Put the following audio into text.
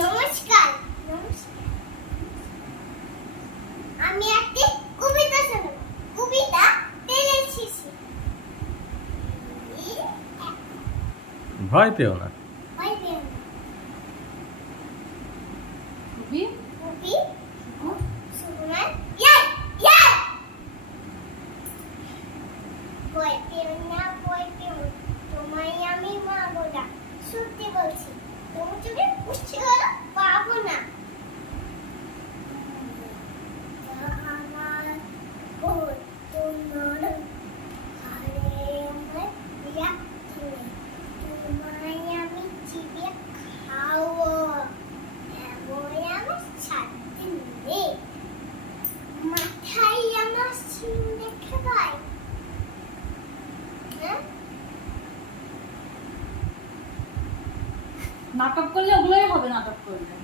নমস্কার। আমি একটি কবিতা শোনাবো। কবিতা তেলের শিশি। ভয় পেও না। ভয় পেও না। কবি কবি সুকুমার ইয়াই ইয়াই। ভয় পেও না, ভয় পেও না, তোমায় আমি মারবো না। সত্যি বলছি, তুমি যদি পুষ্টি করো পাবো না। আমার তোমার হারে আমার প্রিয়া তুমি, তোমায় আমি চিবিয়ে খাবো। এমন আমার ছাড়তে নেই, মাথায় আমার সিং রেখে দেয়। নাটক করলে ওগুলোই হবে, নাটক করলে